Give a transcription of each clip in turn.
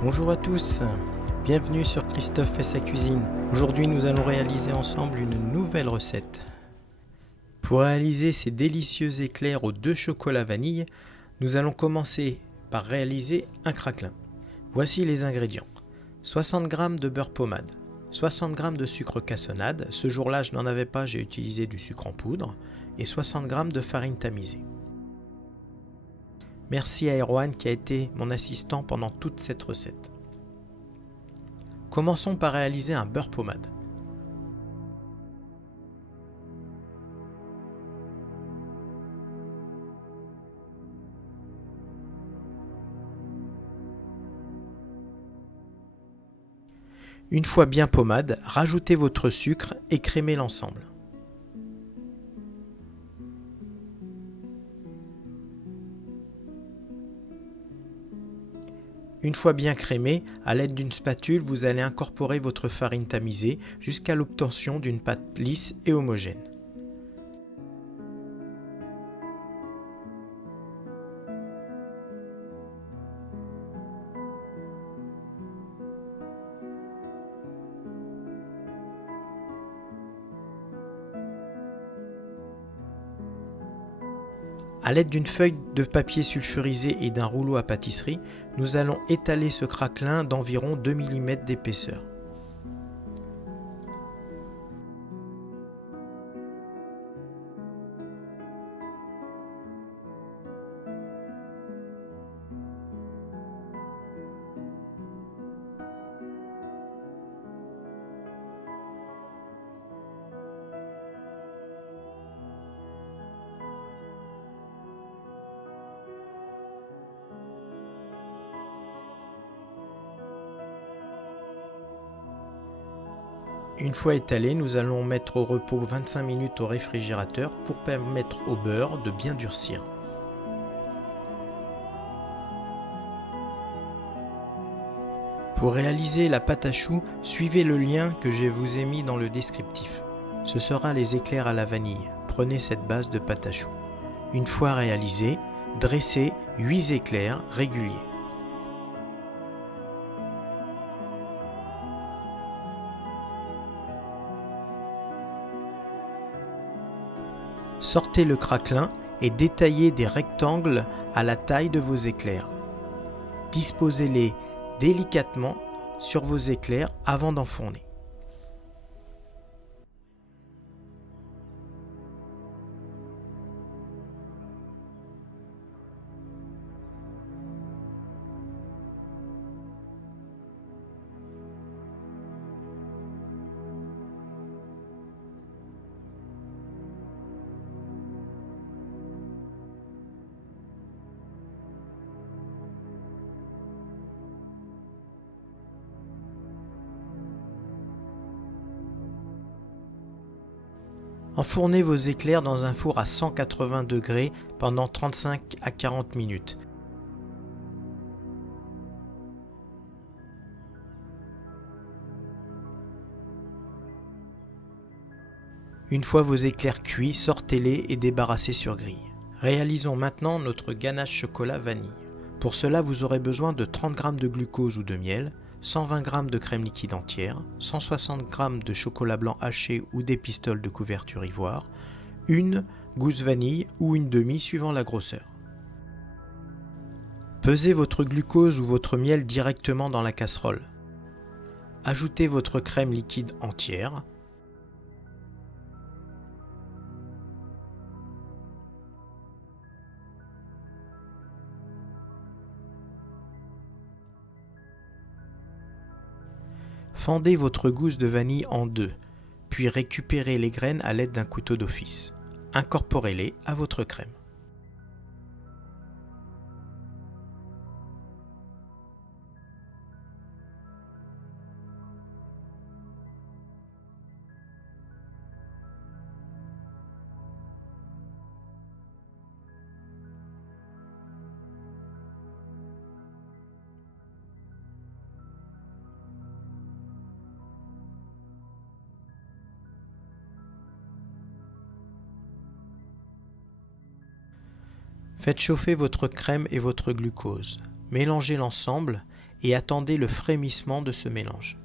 Bonjour à tous, bienvenue sur Christophe fait sa cuisine. Aujourd'hui nous allons réaliser ensemble une nouvelle recette. Pour réaliser ces délicieux éclairs aux 2 chocolats vanille, nous allons commencer par réaliser un craquelin. Voici les ingrédients. 60 g de beurre pommade, 60 g de sucre cassonade, ce jour-là je n'en avais pas, j'ai utilisé du sucre en poudre, et 60 g de farine tamisée. Merci à Erwan qui a été mon assistant pendant toute cette recette. Commençons par réaliser un beurre pommade. Une fois bien pommade, rajoutez votre sucre et crémez l'ensemble. Une fois bien crémé, à l'aide d'une spatule, vous allez incorporer votre farine tamisée jusqu'à l'obtention d'une pâte lisse et homogène. A l'aide d'une feuille de papier sulfurisé et d'un rouleau à pâtisserie, nous allons étaler ce craquelin d'environ 2 mm d'épaisseur. Une fois étalé, nous allons mettre au repos 25 minutes au réfrigérateur pour permettre au beurre de bien durcir. Pour réaliser la pâte à choux, suivez le lien que je vous ai mis dans le descriptif. Ce sera les éclairs à la vanille. Prenez cette base de pâte à choux. Une fois réalisé, dressez 8 éclairs réguliers. Sortez le craquelin et détaillez des rectangles à la taille de vos éclairs. Disposez-les délicatement sur vos éclairs avant d'enfourner. Enfournez vos éclairs dans un four à 180 degrés pendant 35 à 40 minutes. Une fois vos éclairs cuits, sortez-les et débarrassez sur grille. Réalisons maintenant notre ganache chocolat vanille. Pour cela, vous aurez besoin de 30 g de glucose ou de miel, 120 g de crème liquide entière, 160 g de chocolat blanc haché ou des pistoles de couverture ivoire, une gousse vanille ou une demi suivant la grosseur. Pesez votre glucose ou votre miel directement dans la casserole. Ajoutez votre crème liquide entière. Fendez votre gousse de vanille en deux, puis récupérez les graines à l'aide d'un couteau d'office. Incorporez-les à votre crème. Faites chauffer votre crème et votre glucose. Mélangez l'ensemble et attendez le frémissement de ce mélange.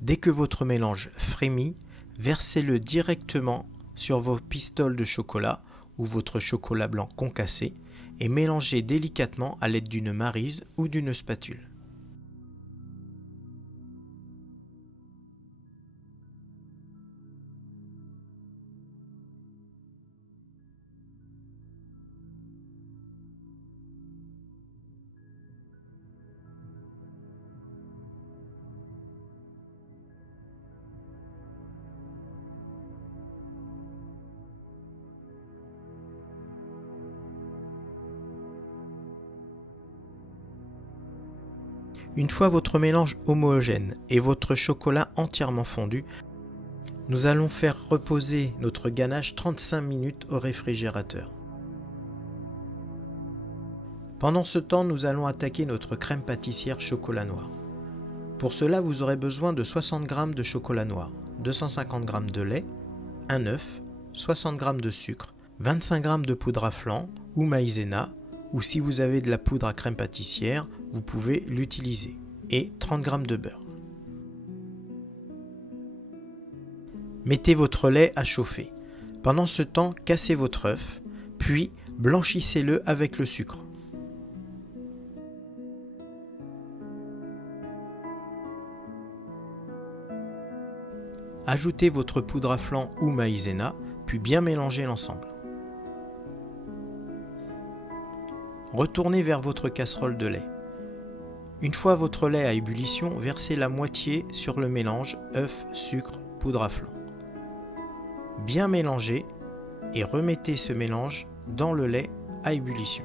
Dès que votre mélange frémit, versez-le directement sur vos pistoles de chocolat ou votre chocolat blanc concassé et mélangez délicatement à l'aide d'une maryse ou d'une spatule. Une fois votre mélange homogène et votre chocolat entièrement fondu, nous allons faire reposer notre ganache 35 minutes au réfrigérateur. Pendant ce temps, nous allons attaquer notre crème pâtissière chocolat noir. Pour cela, vous aurez besoin de 60 g de chocolat noir, 250 g de lait, un œuf, 60 g de sucre, 25 g de poudre à flan ou maïzena, ou si vous avez de la poudre à crème pâtissière, vous pouvez l'utiliser, et 30 g de beurre. Mettez votre lait à chauffer. Pendant ce temps, cassez votre œuf, puis blanchissez-le avec le sucre. Ajoutez votre poudre à flan ou maïzena, puis bien mélangez l'ensemble. Retournez vers votre casserole de lait. Une fois votre lait à ébullition, versez la moitié sur le mélange œuf, sucre, poudre à flan. Bien mélangez et remettez ce mélange dans le lait à ébullition.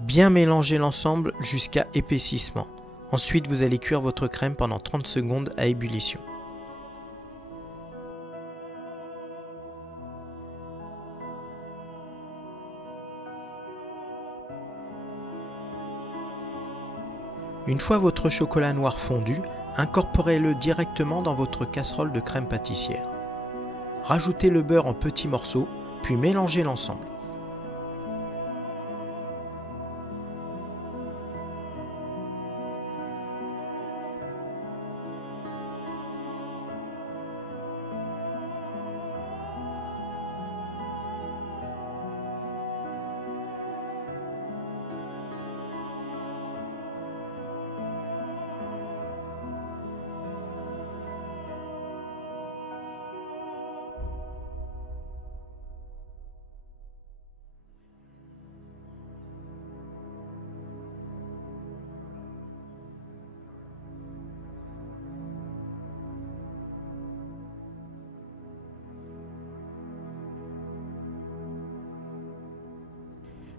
Bien mélanger l'ensemble jusqu'à épaississement. Ensuite, vous allez cuire votre crème pendant 30 secondes à ébullition. Une fois votre chocolat noir fondu, incorporez-le directement dans votre casserole de crème pâtissière. Rajoutez le beurre en petits morceaux, puis mélangez l'ensemble.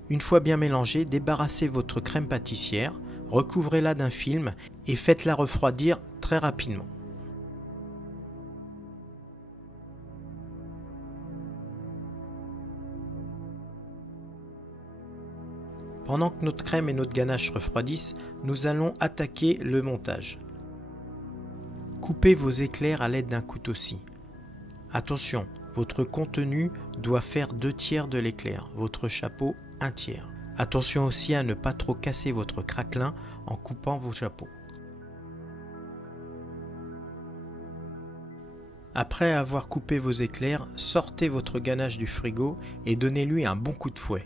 Une fois bien mélangé, débarrassez votre crème pâtissière, recouvrez-la d'un film et faites-la refroidir très rapidement. Pendant que notre crème et notre ganache refroidissent, nous allons attaquer le montage. Coupez vos éclairs à l'aide d'un couteau-scie. Attention, votre contenu doit faire 2/3 de l'éclair, votre chapeau 1/3. Attention aussi à ne pas trop casser votre craquelin en coupant vos chapeaux. Après avoir coupé vos éclairs, sortez votre ganache du frigo et donnez-lui un bon coup de fouet.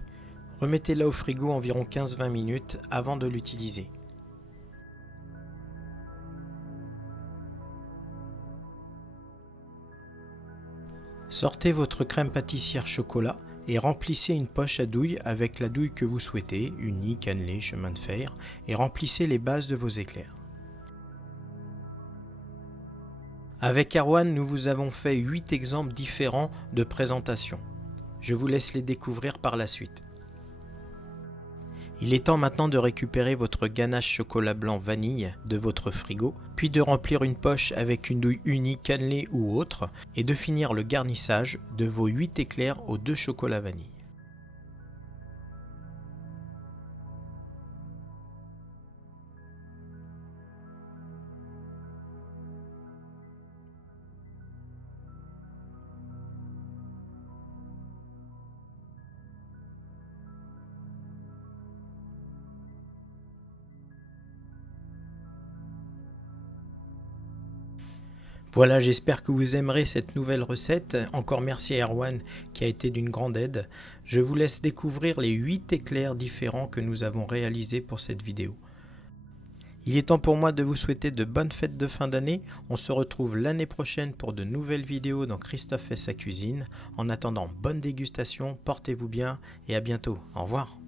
Remettez-la au frigo environ 15-20 minutes avant de l'utiliser. Sortez votre crème pâtissière chocolat et remplissez une poche à douille avec la douille que vous souhaitez, uni, cannelé, chemin de fer, et remplissez les bases de vos éclairs. Avec Erwan, nous vous avons fait 8 exemples différents de présentation. Je vous laisse les découvrir par la suite. Il est temps maintenant de récupérer votre ganache chocolat blanc vanille de votre frigo, puis de remplir une poche avec une douille unie cannelée ou autre, et de finir le garnissage de vos 8 éclairs aux 2 chocolats vanille. Voilà, j'espère que vous aimerez cette nouvelle recette. Encore merci à Erwan qui a été d'une grande aide. Je vous laisse découvrir les 8 éclairs différents que nous avons réalisés pour cette vidéo. Il est temps pour moi de vous souhaiter de bonnes fêtes de fin d'année. On se retrouve l'année prochaine pour de nouvelles vidéos dans Christophe fait sa cuisine. En attendant, bonne dégustation, portez-vous bien et à bientôt. Au revoir.